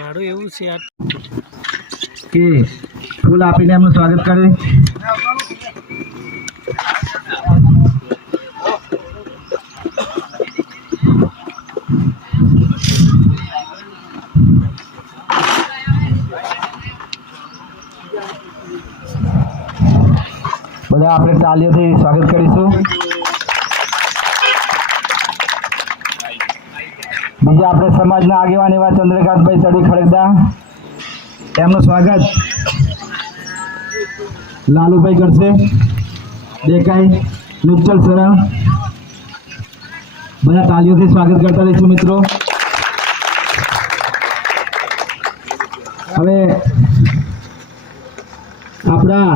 મારું એવું છે કે ફૂલ આપીને એમનું સ્વાગત કરે. બધા આપણે તાલીઓથી સ્વાગત કરીશું. બીજા આપણે સમાજના આગેવાન એવા ચંદ્રકાંતભાઈ તડી ખડકદા, એમનું સ્વાગત લાલુભાઈ કરશે. દેખાય નિશ્ચલ શરણ, બધા તાલીઓથી સ્વાગત કરતા રહીશું મિત્રો. હવે આપણા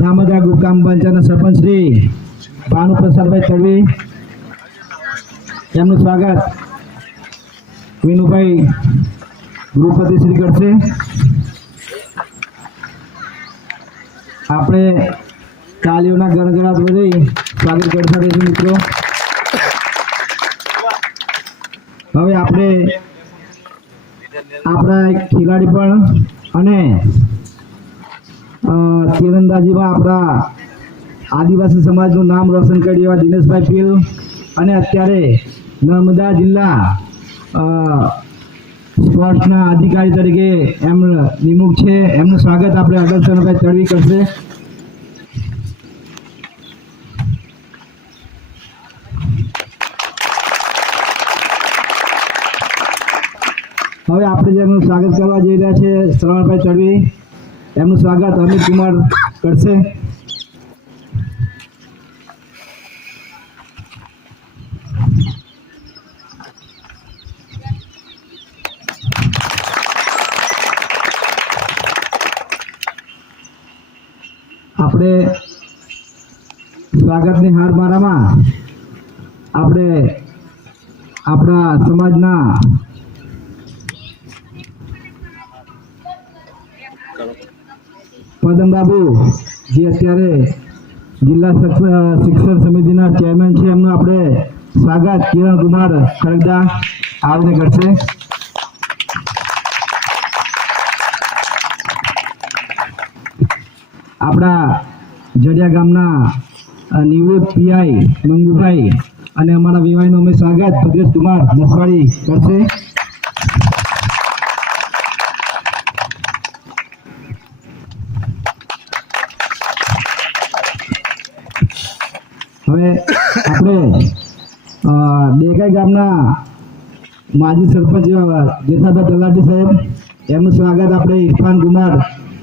દામોદર ગ્રુપ ગ્રામ પંચાયતના સરપંચ શ્રી ભાનુપ્રસાદભાઈ તડવી, એમનું સ્વાગત વિનુભાઈ ગૃહપતિ શ્રી કરશે. આપણે તાલીઓના ગણગણાટ વધી સ્વાગત કરતા રહીશું મિત્રો. હવે આપણે આપણા એક ખેલાડી પણ અને તીરંદાજીમાં આપણા આદિવાસી સમાજનું નામ રોશન કર્યું એવા દિનેશભાઈ પીલ અને અત્યારે નર્મદા જિલ્લા સ્પોર્ટ્સના અધિકારી તરીકે એમ નિમણૂક છે. એમનું સ્વાગત આપણે અડલસનભાઈ તડવી કરશે. હવે આપણે જેમનું સ્વાગત કરવા જઈ રહ્યા છે શ્રવણભાઈ તડવી, એમનું સ્વાગત અમિત કુમાર કરશે. આપણે સ્વાગતની હાર મારામાં આપણે આપણા સમાજના પદમબાબુ જે અત્યારે જિલ્લા શિક્ષણ સમિતિના ચેરમેન છે, એમનું આપણે સ્વાગત કિરણ કુમાર ખડકદા આવીને કરશે. આપણા જડિયા ગામના નિવૃત્ત પીઆઈ મંગુભાઈ અને અમારા વિવાહીનું અમે સ્વાગત ભદ્રેશ કુમાર નસવાડી કરશે. હવે આપણે દેખાઈ ગામના માજી સરપંચ જેઠાભાઈ તલાટી સાહેબ, એમનું સ્વાગત આપણે ઇરફાન કુમાર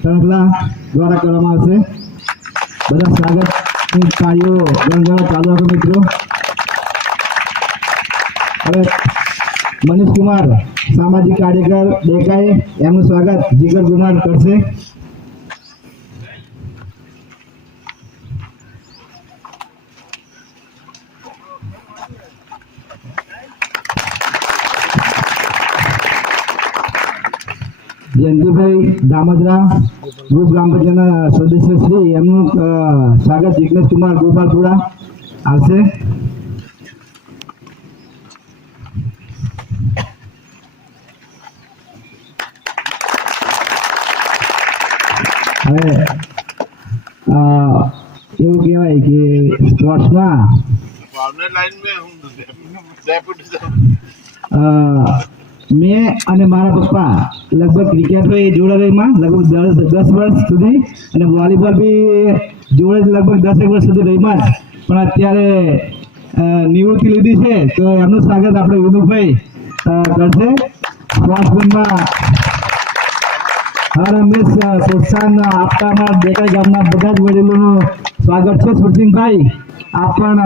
તણખલા દ્વારા કરવામાં આવશે. બધા સ્વાગતની કાર્યો ગણગણા ચાલુ રાખો મિત્રો. હવે મનીષ કુમાર સામાજિક કાર્યકર દેખાય, એમનું સ્વાગત જીગર કુમાર કરશે. જયંતિભાઈ દામોદરા ગ્રુપ ગ્રામ પંચાયતના સદસ્ય શ્રી, એમનું સ્વાગત જિગ્નેશ કુમાર ગોપાલપુરા આવશે. હવે એવું કહેવાય કે સ્પોર્ટ્સમાં મેં અને મારા પપ્પા લગભગ ક્રિકેટ જોડેમાં લગભગ 10 વર્ષ સુધી અને વોલીબોલ બી જોડે લગભગ 10 વર્ષ સુધી રહીમાં, પણ અત્યારે નિવૃત્તિ લીધી છે. તો એમનું સ્વાગત આપણે વિનુભાઈ કરશે. સ્પોર્ટ્સમાં હર હંમેશ પ્રોત્સાહન આપતા દેખાઈ ગામના બધા જ વડીલોનું સ્વાગત છે. સુરસિંહભાઈ આપ પણ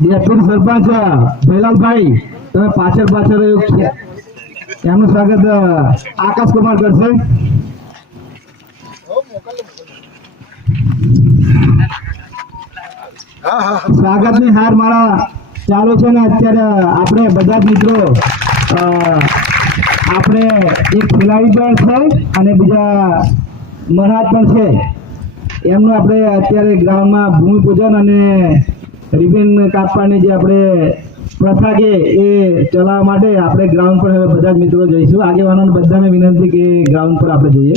ડેપ્યુટી સરપંચ ભૈલાલભાઈ, તમે પાછળ એમનું સ્વાગત આકાશ કુમાર કરશે. સ્વાગતની હાર મારા ચાલુ છે ને અત્યારે આપણે બધા જ મિત્રો આપણે એક ખેલાડી પણ છે અને બીજા મહારાજ પણ છે, એમનું આપણે અત્યારે ગ્રાઉન્ડમાં ભૂમિપૂજન અને રિબિન કાપવાની જે આપણે પ્રથા કે એ ચલાવવા માટે આપણે ગ્રાઉન્ડ પર હવે બધા જ મિત્રો જઈશું. આગેવાનોને બધાને વિનંતી કે ગ્રાઉન્ડ પર આપણે જઈએ.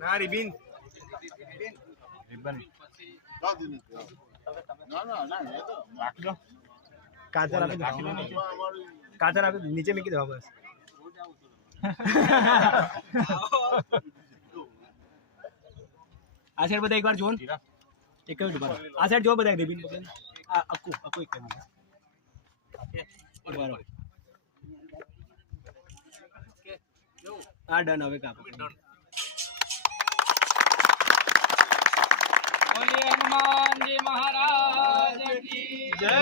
ના રિબિન કાતર આપી નીચે મૂકી દેવા બસ. આ સાઈડ બધા એકવાર જોવો ને, એક જ ઉભા રહો. આ સાઈડ જોવો બધા રિબિન પકડીને. આ અક્કુ એક કરી બરાબર. આ ડન હવે કાપો. બોલીએ હનુમાનજી મહારાજ કી જય.